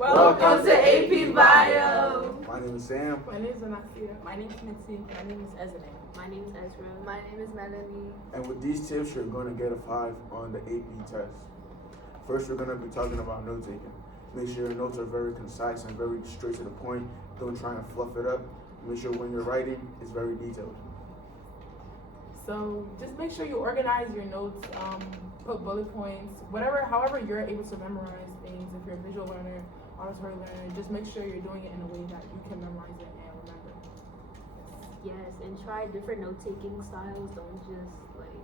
Welcome to AP Bio. My name is Sam. My name is Anasia. My name is Mitzi. My name is Ezra. My name is Ezra. My name is Melanie. And with these tips, you're going to get a 5 on the AP test. First, we're going to be talking about note taking. Make sure your notes are very concise and very straight to the point. Don't try and fluff it up. Make sure when you're writing, it's very detailed. So just make sure you organize your notes, put bullet points, however you're able to memorize things. If you're a visual learner, auditory learner, just make sure you're doing it in a way that you can memorize it and remember. Yes, and try different note-taking styles. Don't just like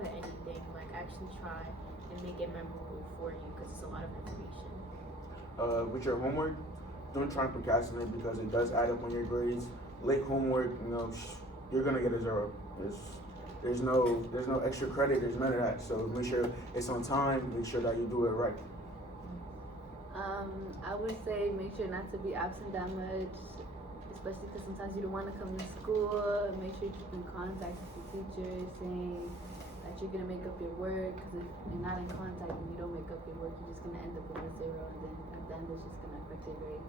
put anything. Like actually try and make it memorable for you because it's a lot of information. With your homework, don't try and procrastinate because it does add up on your grades. Late homework, you're gonna get a 0. There's no extra credit. There's none of that. So make sure it's on time. Make sure that you do it right. I would say make sure not to be absent that much, especially because sometimes you don't want to come to school. Make sure you keep in contact with your teachers, saying that you're gonna make up your work. Because if you're not in contact and you don't make up your work, you're just gonna end up with a 0, and then at the end it's just gonna affect your grade.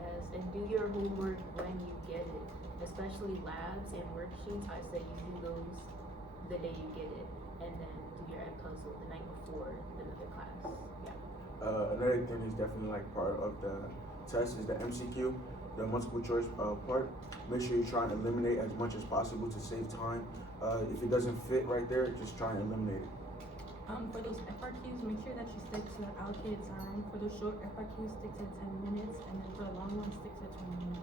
Yes, and do your homework when you get it, especially labs and worksheets. I say you do those the day you get it, and then do your ed puzzle the night before another class. Yeah. Another thing is definitely like part of the test is the MCQ, the multiple choice part. Make sure you try and eliminate as much as possible to save time. If it doesn't fit right there, just try and eliminate it. For those FRQs, make sure that you stick to the allocated time. For those short FRQs, stick to 10 minutes, and then for the long ones, stick to 20 minutes.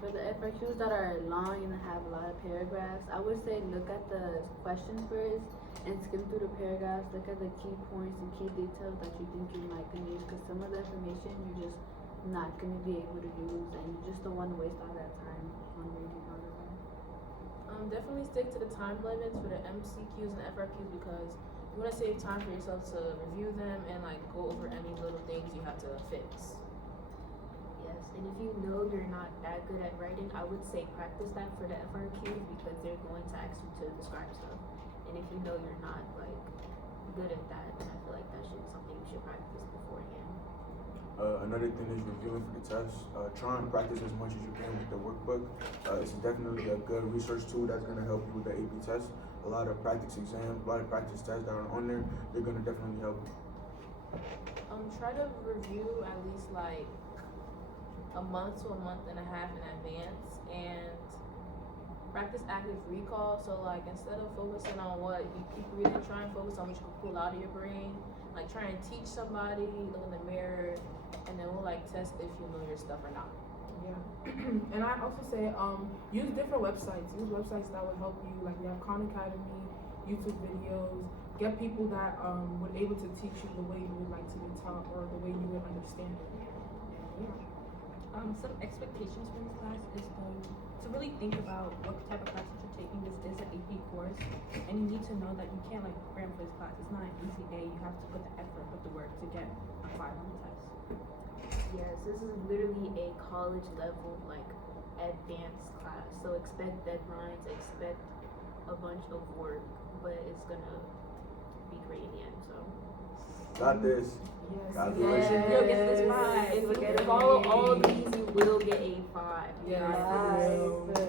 For the FAQs that are long and have a lot of paragraphs, I would say look at the questions first and skim through the paragraphs. Look at the key points and key details that you think you might gonna use, because some of the information you're just not gonna be able to use, and you just don't want to waste all that time on reading all of them. Definitely stick to the time limits for the MCQs and FRQs because you want to save time for yourself to review them and like go over any little things you have to fix. Yes, and if you know you're not that good at writing, I would say practice that for the FRQs because they're going to ask you to describe stuff. And if you know you're not like good at that, then I feel like that should be something you should practice beforehand. Another thing is reviewing for the test. Try and practice as much as you can with the workbook. It's definitely a good research tool that's going to help you with the AP test. A lot of practice exams, a lot of practice tests that are on there, they're going to definitely help you. Try to review at least like a month to a month and a half in advance and practice active recall. So like instead of focusing on what you keep reading, try and focus on what you can pull out of your brain. Like try and teach somebody, look in the mirror, and then we'll like test if you know your stuff or not. Yeah. And I also say use different websites. Use websites that will help you. Like we have Khan Academy, YouTube videos. Get people that would able to teach you the way you would like to be taught or the way you would understand it. And yeah. Some expectations for this class is to really think about what type of classes you're taking. This is an AP course, and you need to know that you can't like cram for this class. It's not an easy A. You have to put the effort, put the work to get a 5 on the test. Yes, this is literally a college level like advanced class. So expect deadlines, expect a bunch of work, but it's gonna be great in the end. So Got this. Yes. Congratulations. You'll get this 5. If you follow all these, you will get a 5. Yeah. Yes.